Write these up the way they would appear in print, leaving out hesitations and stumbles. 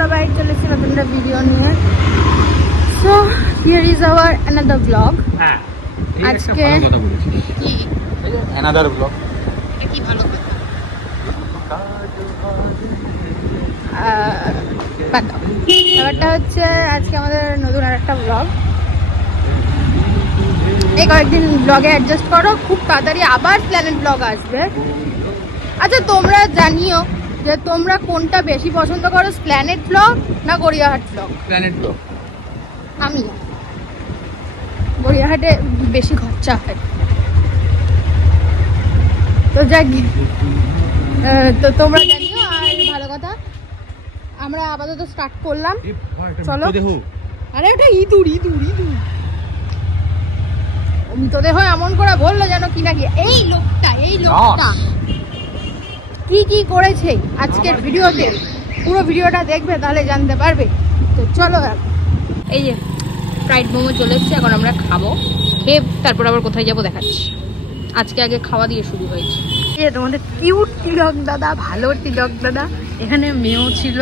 সবাই চলেছে নতুন একটা ভিডিও নিয়ে। So here is our another blog. হ্যাঁ, আজকে কি অ্যানাদার ব্লগ, এটা কি ভালো কথা। ব্যাপারটা হচ্ছে আজকে আমাদের নতুন আর একটা ব্লগ। এই কয়েকদিন ব্লগে অ্যাডজাস্ট করো, খুব তাড়াতাড়ি আবার প্ল্যানেট ব্লগ আসবে। আচ্ছা, তোমরা জানিও যে তোমরা কোনটা বেশি পছন্দ করো, প্ল্যানেট ব্লগ না গড়িয়াহাট ব্লগ? Planet blog. আমি গড়িয়াহাটে বেশি খরচা হয়, তো যাক তো তোমরা জানিও। আর ভালো কথা, আমরা আপাতত স্টার্ট করলাম, চলো। আরে ওটা ইঁদুর ইঁদুর ইঁদুর মৃতদেহ এমন করে বললো যেন কি নাকি এই লোকটা কি কি করেছে আজকের ভিডিওতে। পুরো ভিডিওটা দেখবে, তাহলে জানতে পারবে। তো চলো, এই যে ফ্রাইড মোমো চলে এসছে, এখন আমরা খাবো, খেয়ে তারপর আবার কোথায় যাবো দেখাচ্ছি। আজকে আগে খাওয়া দিয়ে শুরু হয়েছে। তোমাদের কিউট তিলক দাদা, ভালো তিলক দাদা। এখানে মেও ছিল,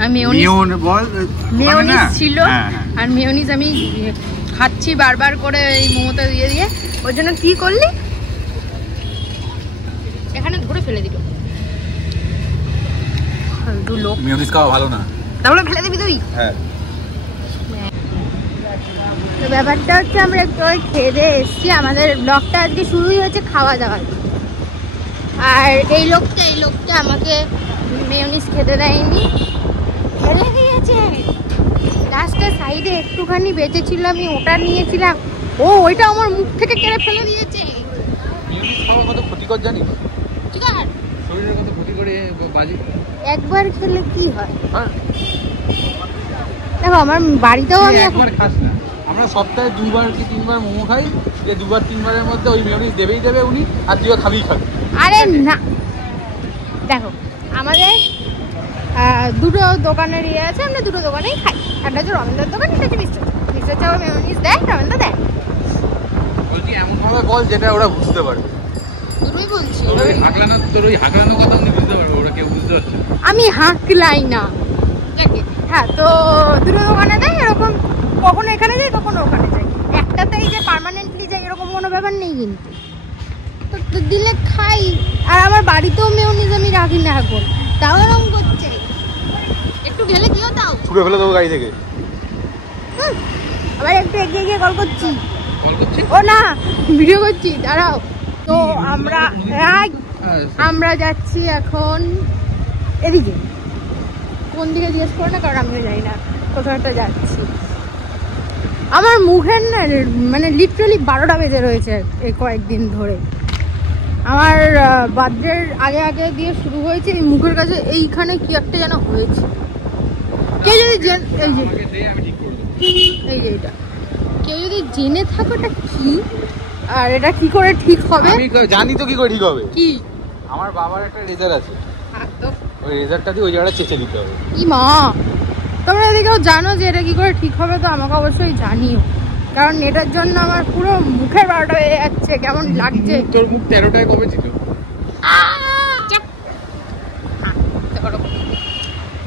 আর মেয়োনিজ ছিল, আর মেয়োনিজ আমি খাচ্ছি বারবার করে এই মোমোতে দিয়ে দিয়ে। ওর জন্য কি করলি, এখানে ধরে ফেলে দিল। মিউনিস খাওয়া ভালো না, তাহলে ফেলে দিবি তুই? হ্যাঁ। তো ব্যাপারটা হচ্ছে আমরা একটু খেয়ে দিয়ে এসছি। আমাদের ব্লগটা আজকে শুরুই হয়েছে খাওয়া দাওয়া। আর এই লোকটা আমাকে মেয়োনিজ খেতে দেয়নি, ফেলে দিয়েছে। লাস্টের সাইডে একটুখানি বেঁচেছিল, আমি ওটা নিয়েছিলাম, ও ওইটা আমার মুখ থেকে কেড়ে ফেলে দিয়েছে। মিউনিস খাওয়া কত ক্ষতিকর জানিস? ঠিক আছে, শরীরের কত ক্ষতি করে বাজি। একবার খেলে কি হয়? দেখো আমার বাড়িতেও আমি একবার খাস না, আমরা সপ্তাহে 2বার কি 3বার মোমো খাই, যে 2বার 3বারের মধ্যে ওই মিউনিস দেবেই দেবে উনি, আর তুইও খাবি। আরে না, দেখো আমাদের দুটো দোকানের ইয়ে আছে, আমরা দুটো দোকানেই খাই। একটা হচ্ছে রমেন্দার দোকান, একটা হচ্ছে মিস্টার চাও মেয়োনিজ দেয়, রমেন্দা দেয়। বলছি এমন ভাবে বল যেটা ওরা বুঝতে পারবে। দুটোই বলছি, তোর ওই হাঁকলানো কথা উনি বুঝতে পারবে, ওরা কেউ বুঝতে পারছে না। আমি হাঁকলাই না। হ্যাঁ, তো দুটো দোকানে দেয় এরকম, কখনো এখানে যাই কখনো ওখানে যাই। একটাতেই যে পার্মানেন্টলি যাই এরকম কোনো ব্যাপার নেই, কিন্তু তো দিলে খাই। আর আমার বাড়িতেও মেয়োনিজ আমি রাখি না এখন, তাও এরকম করছে। একটু ঢেলে দিও, তাও ছুঁড়ে ফেলে দেবো গাড়ি থেকে। আবার একটু এগিয়ে গিয়ে কল করছি। ও না, ভিডিও করছি, দাঁড়াও। তো আমরা যাচ্ছি এখন এদিকে। কোন দিকে জিজ্ঞেস করো না, কারণ আমিও জানি না, কোথাও একটা যাচ্ছি। আমার মুখের না মানে লিটারালি 12টা বেজে রয়েছে এই কয়েকদিন ধরে। আমার বার্থডের আগে দিয়ে শুরু হয়েছে, এই মুখের কাছে এইখানে কি একটা যেন হয়েছে। কেউ যদি এই যে এটা কেউ যদি জেনে থাকো এটা কি, আর এটা কি করে ঠিক হবে? আমি জানি তো কি করে ঠিক হবে। কি? আমার বাবার একটা রেজার আছে, ওই রেজারটা দিয়ে ওই জায়গাটা চেঁচে দিতে হবে। কি মা, তোমরা যদি কেউ জানো যে এটা কি করে ঠিক হবে তো আমাকে অবশ্যই জানিও, কারণ এটার জন্য আমার পুরো মুখের 12টা হয়ে যাচ্ছে, কেমন লাগছে। তোর মুখ 13টায় কবে ছিল?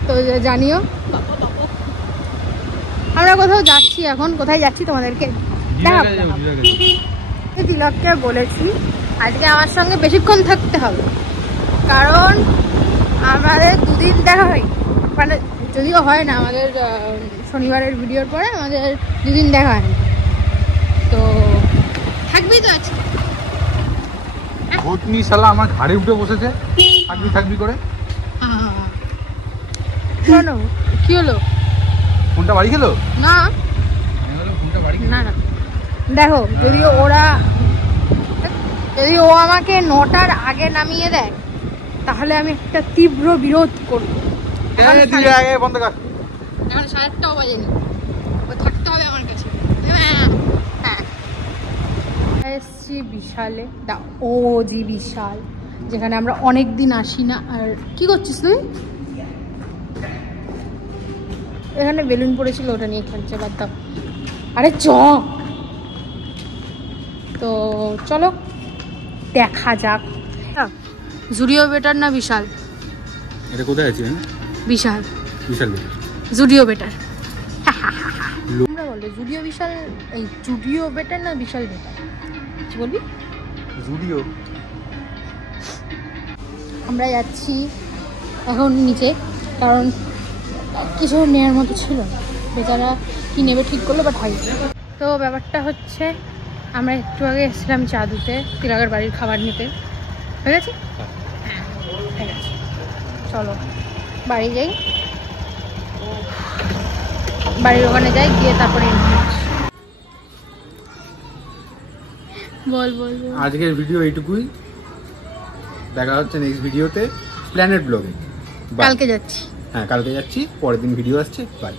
তো জানিও। আমরা কোথাও যাচ্ছি এখন, কোথায় যাচ্ছি তোমাদেরকে দেখাবো। তিলককে বলেছি আজকে আমার সঙ্গে বেশিক্ষণ থাকতে হবে, কারণ আমাদের 2 দিন দেখা হয়, মানে যদিও হয় না, আমাদের শনিবারের ভিডিওর পরে আমাদের 2 দিন দেখা হয়। তো থাকবি তো আজকে? ভূতনি শালা আমার ঘাড়ে উঠে বসেছে, থাকবি করে। শোনো, কি হলো? ফোনটা বাড়ি গেল না না না, দেখো যদি ও আমাকে 9টার আগে নামিয়ে দেয় তাহলে আমি একটা তীব্র বিরোধ করবো। এখন 7:30টাও বাজেনি, ও থাকতে হবে আমার কাছে। এসছি বিশালে, জি বিশাল, যেখানে আমরা অনেক দিন আসি না। আর কি করছিস তুই? এখানে বেলুন পড়েছিল, ওটা নিয়ে খেলছে, বাদ দাও। আরে তো চলো দেখা যাক। জুডিও বেটার না বিশাল? এটা কোথায় আছে? বিশাল। জুডিও বেটার। তোমরা বলো জুডিও বিশাল, এই জুডিও বেটার না বিশাল বেটার, কি বলবি? জুডিও। আমরা যাচ্ছি এখন নিচে, কারণ কিছু নেওয়ার মতো ছিল না, বেচারা কি নেবে ঠিক করলো, বাট হয়। তো ব্যাপারটা হচ্ছে আমরা একটু আগে এসেছিলাম চা দিতে তিলকের বাড়ির খাবার নিতে, হয়ে গেছে? হ্যাঁ হয়ে গেছে। চলো বাড়ি যাই, বাড়ির ওখানে যাই, গিয়ে তারপরে বল বল বল। আজকের ভিডিও এইটুকুই, দেখা হচ্ছে নেক্সট ভিডিওতে প্ল্যানেট ব্লগে। কালকে যাচ্ছি। হ্যাঁ কালকে যাচ্ছি, পরের দিন ভিডিও আসছে, বাই।